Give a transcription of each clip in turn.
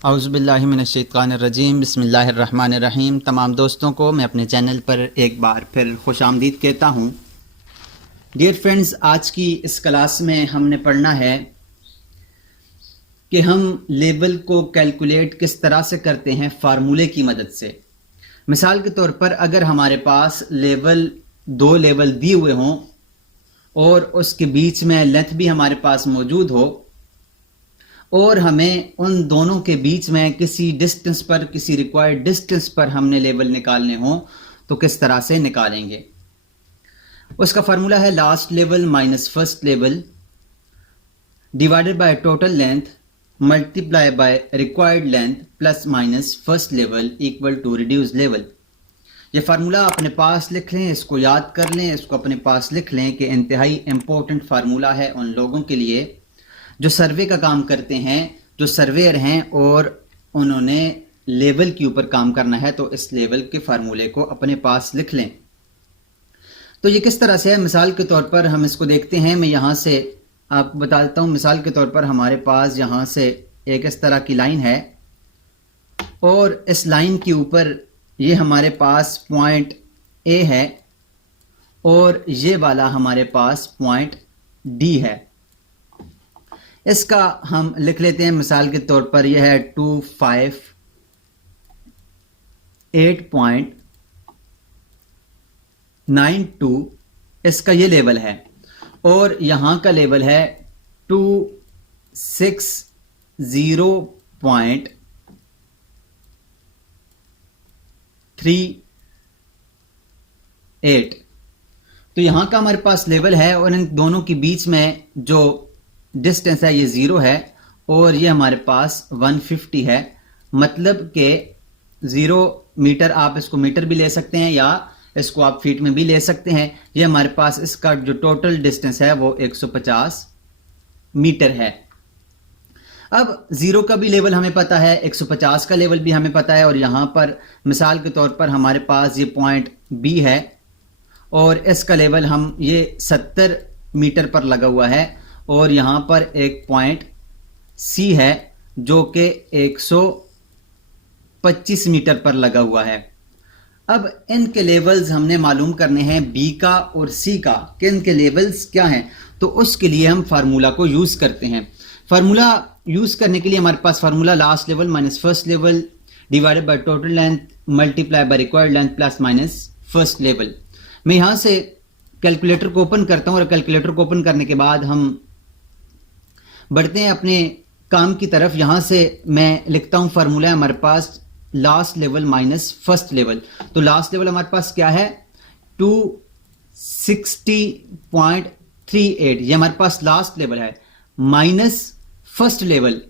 औज़ुबिल्लाहिमिनश्शैतानिर्रजीम बिस्मिल्लाहिर्रहमानिर्रहीम। तमाम दोस्तों को मैं अपने चैनल पर एक बार फिर खुशामदीद कहता हूँ। डियर फ्रेंड्स, आज की इस क्लास में हमने पढ़ना है कि हम लेवल को कैलकुलेट किस तरह से करते हैं फार्मूले की मदद से। मिसाल के तौर पर अगर हमारे पास दो लेवल दिए हुए हों और उसके बीच में लेंथ भी हमारे पास मौजूद हो और हमें उन दोनों के बीच में किसी रिक्वायर्ड डिस्टेंस पर हमने लेवल निकालने हो तो किस तरह से निकालेंगे। उसका फार्मूला है last level minus first level divided by total length multiply by required length plus minus first level equal to reduce level. ये फार्मूला अपने पास लिख लें, इसको याद कर लें, इसको अपने पास लिख लें कि इंतहाई इंपॉर्टेंट फार्मूला है उन लोगों के लिए जो सर्वे का काम करते हैं, जो सर्वेयर हैं और उन्होंने लेवल के ऊपर काम करना है। तो इस लेवल के फार्मूले को अपने पास लिख लें। तो ये किस तरह से है, मिसाल के तौर पर हम इसको देखते हैं। मैं यहाँ से आपको बता देता हूँ। मिसाल के तौर पर हमारे पास यहाँ से एक इस तरह की लाइन है और इस लाइन के ऊपर ये हमारे पास पॉइंट ए है और ये वाला हमारे पास पॉइंट डी है। इसका हम लिख लेते हैं। मिसाल के तौर पर यह है 258.92, इसका ये लेवल है और यहां का लेवल है 260.38। तो यहां का हमारे पास लेवल है और इन दोनों के बीच में जो डिस्टेंस है ये 0 है और ये हमारे पास 150 है। मतलब कि 0 मीटर, आप इसको मीटर भी ले सकते हैं या इसको आप फीट में भी ले सकते हैं। ये हमारे पास इसका जो टोटल डिस्टेंस है वो 150 मीटर है। अब 0 का भी लेवल हमें पता है, 150 का लेवल भी हमें पता है और यहां पर मिसाल के तौर पर हमारे पास ये पॉइंट बी है और इसका लेवल हम ये 70 मीटर पर लगा हुआ है और यहां पर एक पॉइंट सी है जो कि 125 मीटर पर लगा हुआ है। अब इनके लेवल्स हमने मालूम करने हैं, बी का और सी का, कि इनके लेवल्स क्या हैं। तो उसके लिए हम फार्मूला को यूज करते हैं। फार्मूला यूज करने के लिए हमारे पास formula last level minus first level divided by total length multiply by required length plus minus first level. मैं यहां से कैलकुलेटर को ओपन करता हूं और कैलकुलेटर को ओपन करने के बाद हम बढ़ते हैं अपने काम की तरफ। यहां से मैं लिखता हूं फार्मूला हमारे पास last level minus first level. तो लास्ट लेवल हमारे पास क्या है 260.38, ये हमारे पास लास्ट लेवल है, माइनस फर्स्ट लेवल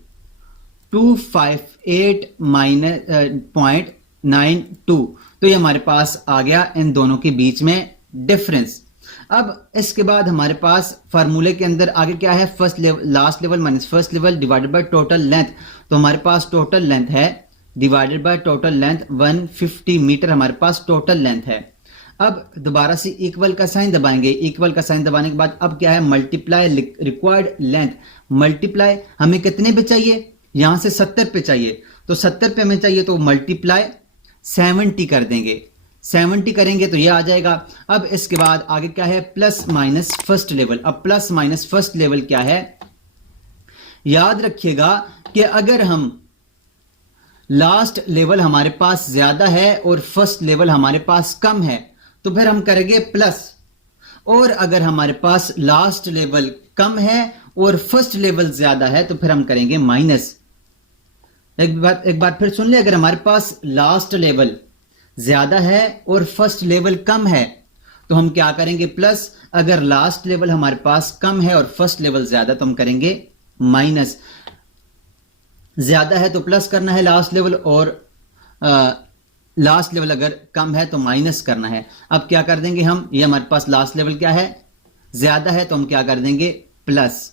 258.92। तो ये हमारे पास आ गया इन दोनों के बीच में डिफरेंस। अब इसके बाद हमारे पास फार्मूले के अंदर आगे क्या है, last level minus first level divided by total length. तो हमारे पास टोटल लेंथ है divided by total length 150 meter हमारे पास टोटल लेंथ है। अब दोबारा से इक्वल का साइन दबाएंगे। इक्वल का साइन दबाने के बाद अब क्या है, मल्टीप्लाई रिक्वायर्ड लेंथ। मल्टीप्लाई हमें कितने पे चाहिए, यहां से 70 पे चाहिए। तो 70 पे हमें चाहिए तो मल्टीप्लाई 70 कर देंगे। 70 करेंगे तो ये आ जाएगा। अब इसके बाद आगे क्या है, प्लस माइनस फर्स्ट लेवल। अब प्लस माइनस फर्स्ट लेवल क्या है, याद रखिएगा कि अगर हम लास्ट लेवल हमारे पास ज्यादा है और फर्स्ट लेवल हमारे पास कम है तो फिर हम करेंगे प्लस, और अगर हमारे पास लास्ट लेवल कम है और फर्स्ट लेवल ज्यादा है तो फिर हम करेंगे माइनस। एक बार फिर सुन ले, अगर हमारे पास लास्ट लेवल ज्यादा है और फर्स्ट लेवल कम है तो हम क्या करेंगे प्लस। अगर लास्ट लेवल हमारे पास कम है और फर्स्ट लेवल ज्यादा तो हम करेंगे माइनस। ज्यादा है तो प्लस करना है लास्ट लेवल और लास्ट लेवल अगर कम है तो माइनस करना है। अब क्या कर देंगे हम, ये हमारे पास लास्ट लेवल क्या है, ज्यादा है तो हम क्या कर देंगे प्लस।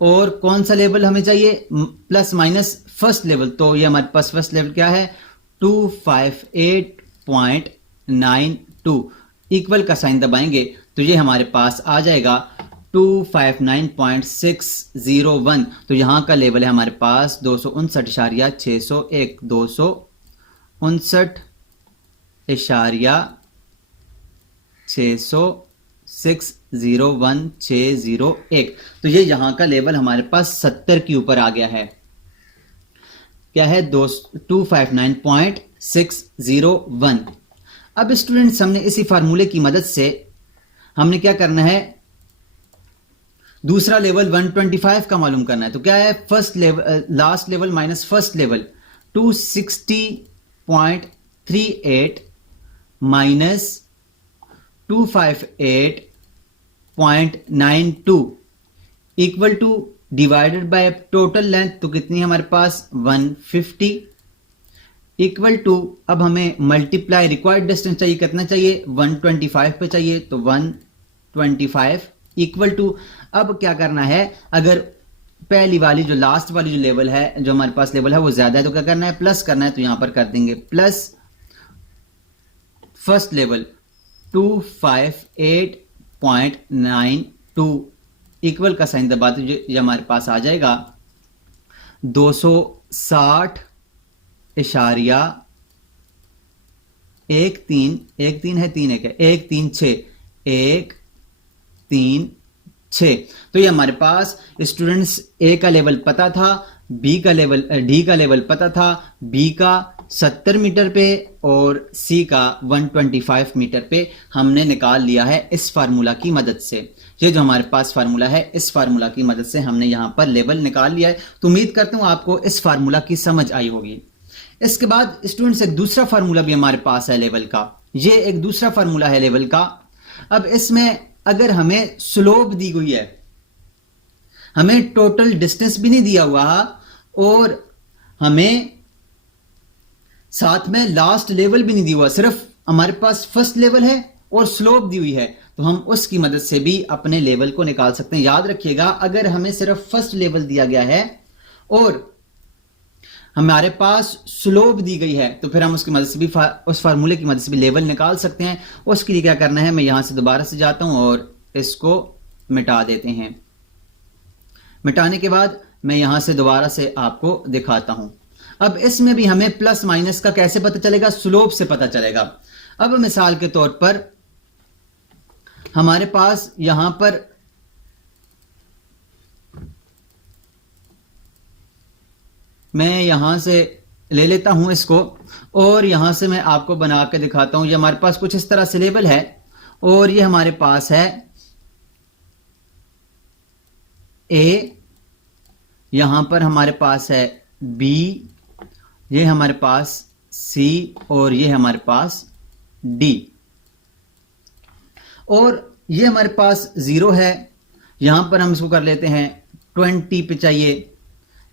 और कौन सा लेवल हमें चाहिए, प्लस माइनस फर्स्ट लेवल। तो ये हमारे पास फर्स्ट लेवल क्या है 258.92। इक्वल का साइन दबाएंगे तो ये हमारे पास आ जाएगा 259.601, तो यहाँ का लेवल है हमारे पास 259.601, 259.601, तो ये यहाँ का लेवल हमारे पास 70 के ऊपर आ गया है। क्या है? 259.601। अब स्टूडेंट्स हमने इसी फार्मूले की मदद से हमने क्या करना है, दूसरा लेवल 125 का मालूम करना है। तो क्या है? First level, last level minus first level, 260.38 minus 258.92 equal two divided by total length, तो कितनी है हमारे पास? 150 इक्वल टू, अब हमें मल्टीप्लाई रिक्वायर्ड डिस्टेंस चाहिए, कितना चाहिए? 125 पे चाहिए, तो 125 इक्वल टू, अब क्या करना है, अगर पहली वाली जो लास्ट वाली जो लेवल है, जो हमारे पास लेवल है वो ज्यादा है, तो क्या करना है? प्लस करना है, तो यहां पर कर देंगे प्लस फर्स्ट लेवल 258.92 इक्वल का साइन दबा दो, ये हमारे पास आ जाएगा 260.13 है, 3 1 है, 136 तो ये हमारे पास स्टूडेंट्स ए का लेवल पता था, बी का लेवल, डी का लेवल पता था, बी का 70 मीटर पे और सी का 125 मीटर पे हमने निकाल लिया है इस फार्मूला की मदद से। ये जो हमारे पास फार्मूला है, इस फार्मूला की मदद से हमने यहां पर लेवल निकाल लिया है। तो उम्मीद करता हूं आपको इस फार्मूला की समझ आई होगी। इसके बाद स्टूडेंट्स एक दूसरा फार्मूला भी हमारे पास है लेवल का, ये एक दूसरा फार्मूला है लेवल का। अब इसमें अगर हमें स्लोप दी गई है, हमें टोटल डिस्टेंस भी नहीं दिया हुआ और हमें साथ में लास्ट लेवल भी नहीं दिया हुआ, सिर्फ हमारे पास फर्स्ट लेवल है और स्लोप दी हुई है, तो हम उसकी मदद से भी अपने लेवल को निकाल सकते हैं। याद रखिएगा, अगर हमें सिर्फ फर्स्ट लेवल दिया गया है और हमारे पास स्लोप दी गई है, तो फिर हम उसकी मदद से भी उस फार्मूले की मदद से भी लेवल निकाल सकते हैं। उसके लिए क्या करना है, मैं यहां से दोबारा से जाता हूं और इसको मिटा देते हैं। मिटाने के बाद मैं यहां से दोबारा से आपको दिखाता हूं। अब इसमें भी हमें प्लस माइनस का कैसे पता चलेगा? स्लोप से पता चलेगा। अब मिसाल के तौर पर हमारे पास यहां पर मैं यहां से ले लेता हूं इसको और यहां से मैं आपको बना के दिखाता हूं। ये हमारे पास कुछ इस तरह से लेवल है और ये हमारे पास है ए, यहां पर हमारे पास है बी, ये हमारे पास सी और ये हमारे पास डी, और ये हमारे पास 0 है। यहां पर हम इसको कर लेते हैं 20 पे चाहिए,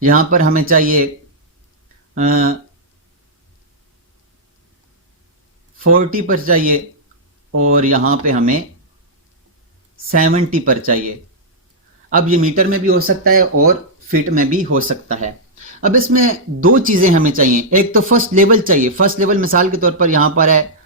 यहां पर हमें चाहिए 40 पर चाहिए और यहां पे हमें 70 पर चाहिए। अब ये मीटर में भी हो सकता है और फीट में भी हो सकता है। अब इसमें दो चीजें हमें चाहिए, एक तो फर्स्ट लेवल चाहिए। फर्स्ट लेवल मिसाल के तौर पर यहां पर है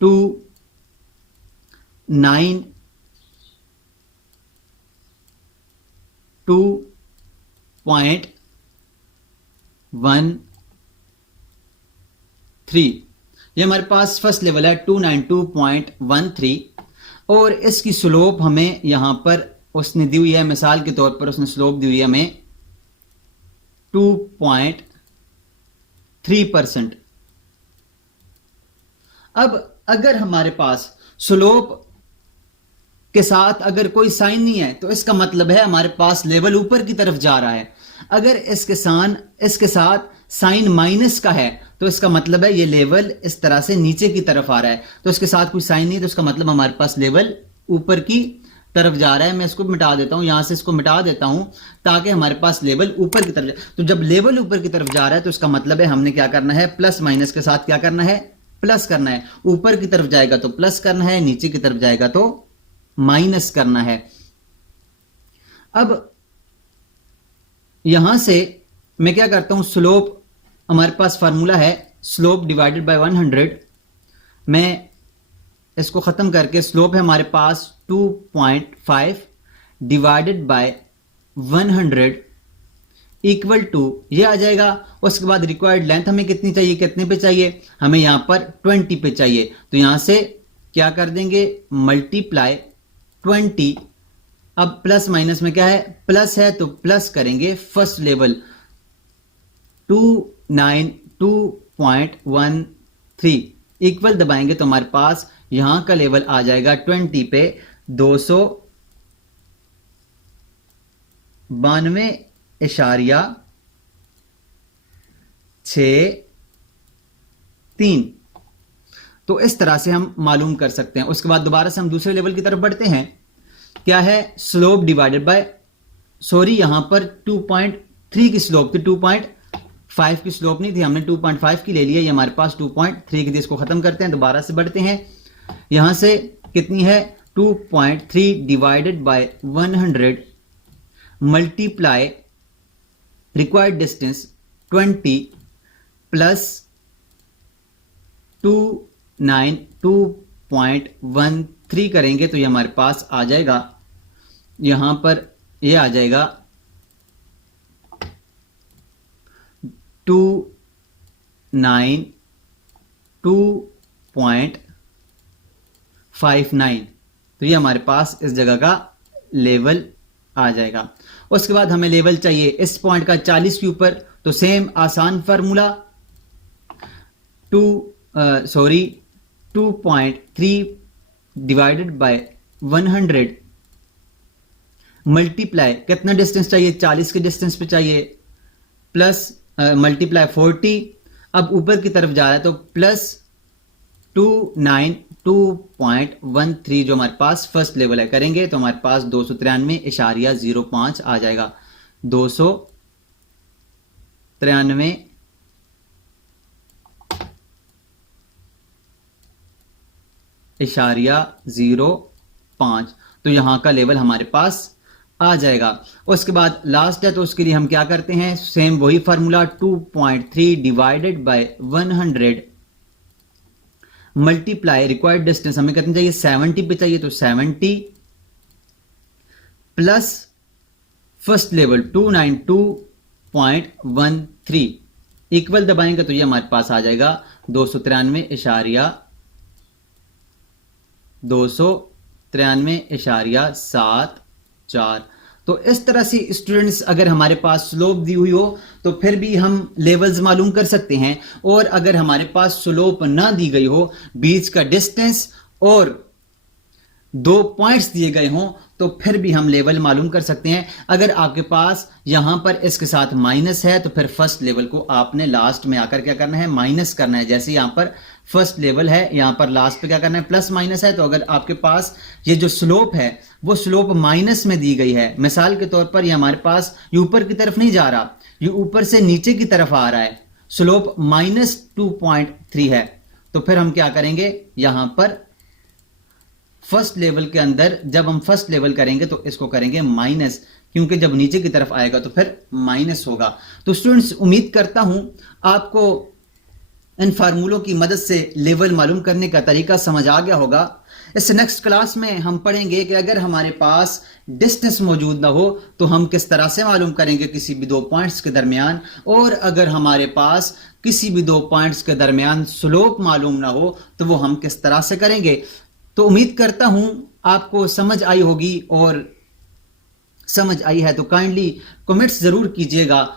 292.13, ये हमारे पास फर्स्ट लेवल है 292.13 और इसकी स्लोप हमें यहां पर उसने दी हुई है, मिसाल के तौर पर उसने स्लोप दी हुई है हमें 2.3%। अब अगर हमारे पास स्लोप के साथ अगर कोई साइन नहीं है तो इसका मतलब है हमारे पास लेवल ऊपर की तरफ जा रहा है। अगर इसके साथ साइन माइनस का है तो इसका मतलब है ये लेवल इस तरह से नीचे की तरफ आ रहा है। तो इसके साथ कोई साइन नहीं तो इसका मतलब हमारे पास लेवल ऊपर की तरफ जा रहा है। मैं इसको मिटा देता हूं, यहां से इसको मिटा देता हूं ताकि हमारे पास लेवल ऊपर की तरफ जाए। तो जब लेवल ऊपर की तरफ जा रहा है तो इसका मतलब है हमने क्या करना है, प्लस माइनस के साथ क्या करना है, प्लस करना है। ऊपर की तरफ जाएगा तो प्लस करना है, नीचे की तरफ जाएगा तो माइनस करना है। अब यहां से मैं क्या करता हूं, स्लोप हमारे पास फार्मूला है स्लोप डिवाइडेड बाय 100। मैं इसको खत्म करके स्लोप है हमारे पास 2.5 डिवाइडेड बाय 100 इक्वल टू ये आ जाएगा। उसके बाद रिक्वायर्ड लेंथ हमें कितनी चाहिए, कितने पे चाहिए, हमें यहां पर 20 पे चाहिए। तो यहां से क्या कर देंगे, मल्टीप्लाई 20। अब प्लस माइनस में क्या है, प्लस है तो प्लस करेंगे फर्स्ट लेवल 292.13 इक्वल दबाएंगे तो हमारे पास यहां का लेवल आ जाएगा 20 पे 292.63। तो इस तरह से हम मालूम कर सकते हैं। उसके बाद दोबारा से हम दूसरे लेवल की तरफ बढ़ते हैं। क्या है, स्लोप डिवाइडेड बाय, सॉरी यहां पर 2.3 की स्लोप थी, 2.5 की स्लोप नहीं थी, हमने 2.5 की ले लिया, ये हमारे पास 2.3 की थी। इसको खत्म करते हैं, दोबारा से बढ़ते हैं। यहां से कितनी है, 2.3 divided by 100 multiply required distance 20 plus 292.13 करेंगे तो ये हमारे पास आ जाएगा, यहां पर ये आ जाएगा 292.59। तो ये हमारे पास इस जगह का लेवल आ जाएगा। उसके बाद हमें लेवल चाहिए इस पॉइंट का 40 के ऊपर, तो सेम आसान फार्मूला 2.3 डिवाइडेड बाय 100 मल्टीप्लाई, कितना डिस्टेंस चाहिए, 40 के डिस्टेंस पे चाहिए, प्लस मल्टीप्लाई 40। अब ऊपर की तरफ जा रहा है तो प्लस 292.13 जो हमारे पास फर्स्ट लेवल है करेंगे तो हमारे पास 293.05 आ जाएगा। 293.05 तो यहां का लेवल हमारे पास आ जाएगा। उसके बाद लास्ट है तो उसके लिए हम क्या करते हैं, सेम वही formula 2.3 divided by 100 multiply required distance हमें कितनी चाहिए, 70 पे चाहिए, तो 70 प्लस फर्स्ट लेवल 292.13 इक्वल दबाएंगे तो ये हमारे पास आ जाएगा 293.74। तो इस तरह से स्टूडेंट्स अगर हमारे पास स्लोप दी हुई हो तो फिर भी हम लेवल्स मालूम कर सकते हैं, और अगर हमारे पास स्लोप ना दी गई हो, बीच का डिस्टेंस और 2 पॉइंट्स दिए गए हों तो फिर भी हम लेवल मालूम कर सकते हैं। अगर आपके पास यहां पर इसके साथ माइनस है तो फिर फर्स्ट लेवल को आपने लास्ट में आकर क्या करना है, माइनस करना है। जैसे यहां पर फर्स्ट लेवल है, यहां पर लास्ट पे क्या करना है, प्लस माइनस है। तो अगर आपके पास ये जो स्लोप है वो स्लोप माइनस में दी गई है, मिसाल के तौर पर ये हमारे पास ये ऊपर की तरफ नहीं जा रहा, ये ऊपर से नीचे की तरफ आ रहा है, स्लोप -2.3 है, तो फिर हम क्या करेंगे, यहां पर फर्स्ट लेवल के अंदर जब हम फर्स्ट लेवल करेंगे तो इसको करेंगे माइनस, क्योंकि जब नीचे की तरफ आएगा तो फिर माइनस होगा। तो स्टूडेंट्स उम्मीद करता हूं आपको इन फार्मूलों की मदद से लेवल मालूम करने का तरीका समझ आ गया होगा। इस नेक्स्ट क्लास में हम पढ़ेंगे कि अगर हमारे पास डिस्टेंस मौजूद ना हो तो हम किस तरह से मालूम करेंगे किसी भी 2 पॉइंट्स के दरमियान, और अगर हमारे पास किसी भी 2 पॉइंट्स के दरमियान स्लोप मालूम ना हो तो वो हम किस तरह से करेंगे। तो उम्मीद करता हूं आपको समझ आई होगी, और समझ आई है तो काइंडली कमेंट्स जरूर कीजिएगा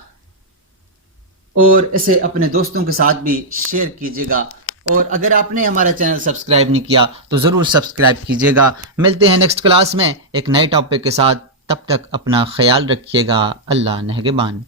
और इसे अपने दोस्तों के साथ भी शेयर कीजिएगा। और अगर आपने हमारा चैनल सब्सक्राइब नहीं किया तो ज़रूर सब्सक्राइब कीजिएगा। मिलते हैं नेक्स्ट क्लास में एक नए टॉपिक के साथ, तब तक अपना ख्याल रखिएगा। अल्लाह नेहगबान।